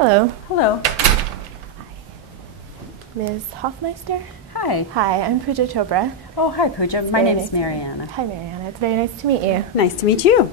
Hello. Hello. Hi. Ms. Hoffmeister? Hi. Hi, I'm Pooja Chopra. Oh, hi, Pooja. My name is Mariana. Hi, Mariana. It's very nice to meet you. Nice to meet you.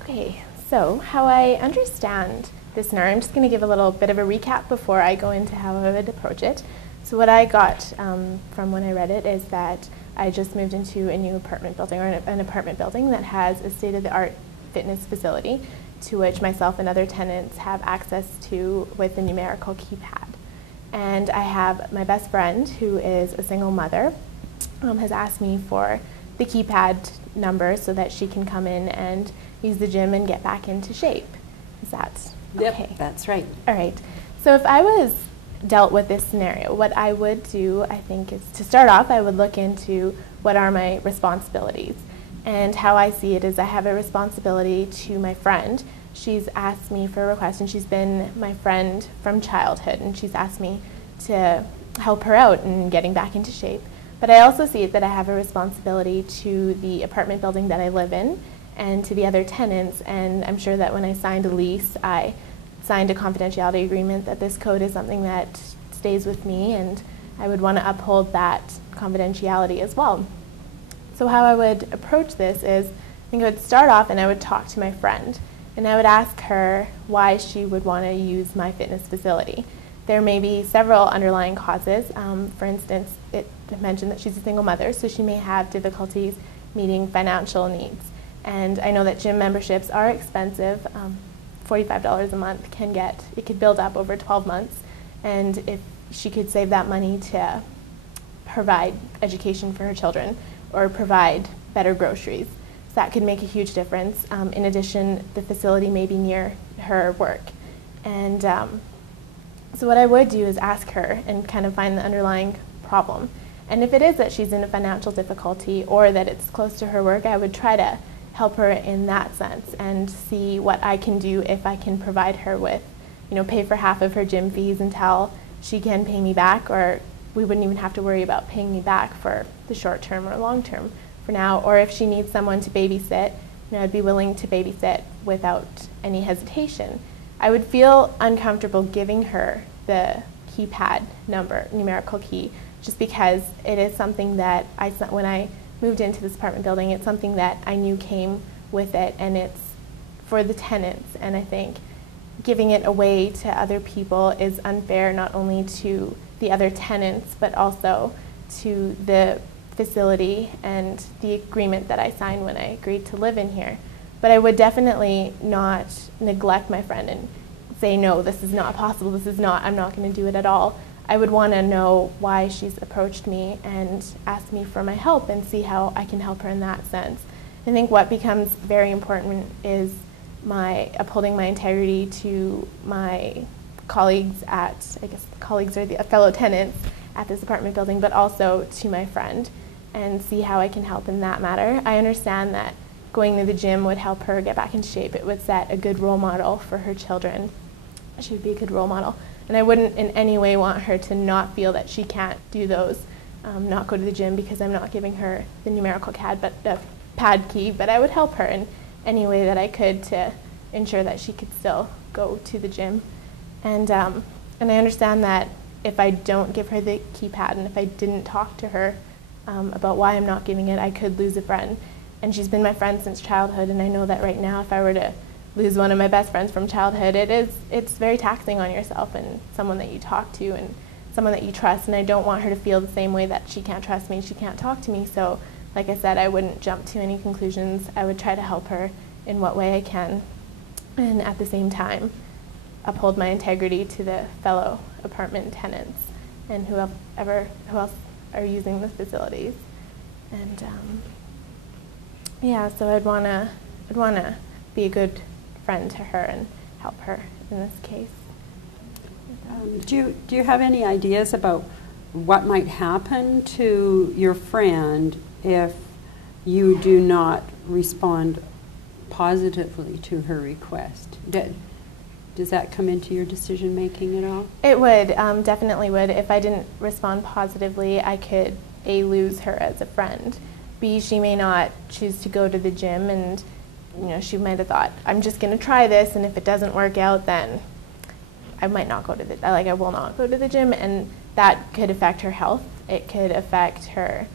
Okay, so how I understand this NER, I'm just going to give a little bit of a recap before I go into how I would approach it. So what I got from when I read it is that I just moved into a new apartment building, or an apartment building that has a state-of-the-art fitness facility to which myself and other tenants have access to with the numerical keypad. And I have my best friend, who is a single mother, has asked me for the keypad number so that she can come in and use the gym and get back into shape. Is that okay? Yep, that's right. All right. So if I was dealt with this scenario, what I would do, I think, is to start off, I would look into what are my responsibilities. And how I see it is I have a responsibility to my friend. She's asked me for a request, and she's been my friend from childhood, and she's asked me to help her out in getting back into shape. But I also see it that I have a responsibility to the apartment building that I live in and to the other tenants, and I'm sure that when I signed a lease, I signed a confidentiality agreement that this code is something that stays with me, and I would want to uphold that confidentiality as well. So how I would approach this is, I think I would start off and I would talk to my friend, and I would ask her why she would want to use my fitness facility. There may be several underlying causes. For instance, it mentioned that she's a single mother, so she may have difficulties meeting financial needs. And I know that gym memberships are expensive. $45 a month could build up over 12 months. And if she could save that money to provide education for her children or provide better groceries, so that could make a huge difference. In addition, the facility may be near her work. And so what I would do is ask her and kind of find the underlying problem. And if it is that she's in a financial difficulty or that it's close to her work, I would try to help her in that sense and see what I can do if I can provide her with, pay for half of her gym fees until she can pay me back, or we wouldn't even have to worry about paying me back for the short term or long term for now. Or if she needs someone to babysit, I'd be willing to babysit without any hesitation. I would feel uncomfortable giving her the keypad number, numerical key, just because it is something that when I moved into this apartment building, it's something that I knew came with it, and it's for the tenants. And I think giving it away to other people is unfair, not only to the other tenants, but also to the facility and the agreement that I signed when I agreed to live in here. But I would definitely not neglect my friend and say, no, this is not possible, I'm not going to do it at all. I would want to know why she's approached me and asked me for my help and see how I can help her in that sense. I think what becomes very important is upholding my integrity to my colleagues colleagues are the fellow tenants at this apartment building, but also to my friend, and see how I can help in that matter. I understand that going to the gym would help her get back into shape. It would set a good role model for her children. She would be a good role model. And I wouldn't in any way want her to not feel that she can't do those, not go to the gym because I'm not giving her the numerical pad key, but I would help her in any way that I could to ensure that she could still go to the gym. And I understand that if I don't give her the keypad and if I didn't talk to her about why I'm not giving it, I could lose a friend. And she's been my friend since childhood, and I know that right now if I were to lose one of my best friends from childhood, it's very taxing on yourself and someone that you talk to and someone that you trust, and I don't want her to feel the same way that she can't trust me, she can't talk to me. So like I said, I wouldn't jump to any conclusions. I would try to help her in what way I can, and at the same time uphold my integrity to the fellow apartment tenants and who else are using the facilities. And yeah, so I'd wanna be a good friend to her and help her in this case. Do you have any ideas about what might happen to your friend if you do not respond positively to her request? Does that come into your decision making at all? It would, definitely would. If I didn't respond positively, I could A, lose her as a friend, B, she may not choose to go to the gym, and she might have thought, I'm just going to try this, and if it doesn't work out, then I might not go to the, I will not go to the gym, and that could affect her health. It could affect her,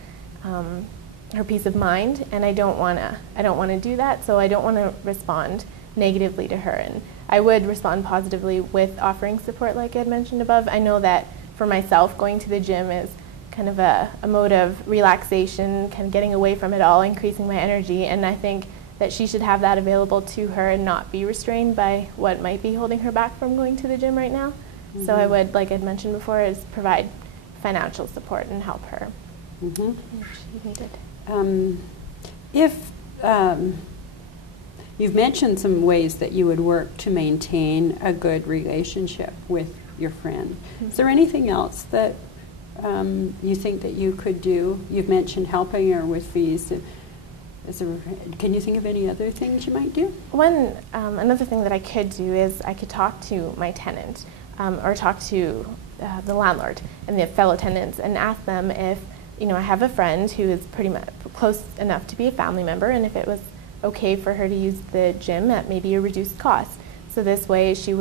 her peace of mind, and I don't want to do that, so I don't want to respond negatively to her. And I would respond positively with offering support, like I had mentioned above. I know that for myself, going to the gym is kind of a mode of relaxation, kind of getting away from it all, increasing my energy, and I think that she should have that available to her and not be restrained by what might be holding her back from going to the gym right now. Mm-hmm. So I would, like I'd mentioned before, is provide financial support and help her if she needed. You've mentioned some ways that you would work to maintain a good relationship with your friend. Mm-hmm. Is there anything else that you think that you could do? You've mentioned helping her with fees. Can you think of any other things you might do? Another thing that I could do is I could talk to my tenant or talk to the landlord and the fellow tenants and ask them if, I have a friend who is pretty much close enough to be a family member, and if it was okay for her to use the gym at maybe a reduced cost. So this way it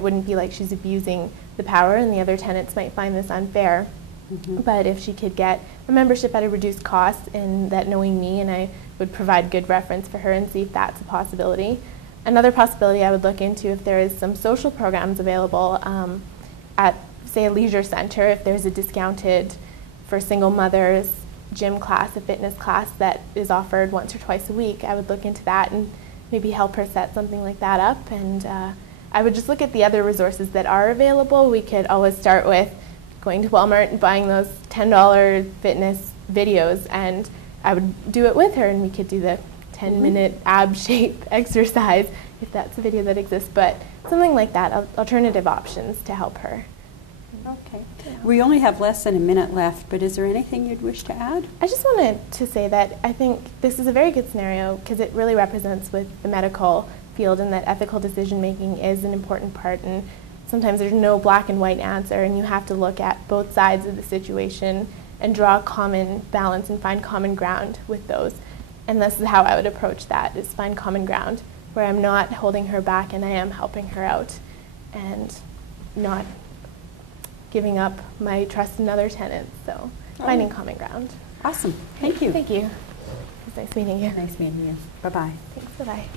wouldn't be like she's abusing the power, and the other tenants might find this unfair. Mm-hmm. But if she could get a membership at a reduced cost, and that knowing me, and I would provide good reference for her and see if that's a possibility. Another possibility I would look into, if there is some social programs available at, say, a leisure center, if there's a discounted for single mothers gym class, a fitness class that is offered once or twice a week, I would look into that and maybe help her set something like that up. And I would just look at the other resources that are available. We could always start with going to Walmart and buying those $10 fitness videos, and I would do it with her, and we could do the 10-minute ab shape exercise if that's a video that exists, but something like that, alternative options to help her. Okay. We only have less than a minute left, but is there anything you'd wish to add? I just wanted to say that I think this is a very good scenario because it really represents with the medical field, and that ethical decision making is an important part, and sometimes there's no black and white answer, and you have to look at both sides of the situation and draw a common balance and find common ground with those. And this is how I would approach that, is find common ground where I'm not holding her back and I am helping her out and not giving up my trust in other tenants. So finding common ground. Awesome. Thank you. Thank you. It was nice meeting you. Nice meeting you. Bye-bye. Thanks. Bye-bye.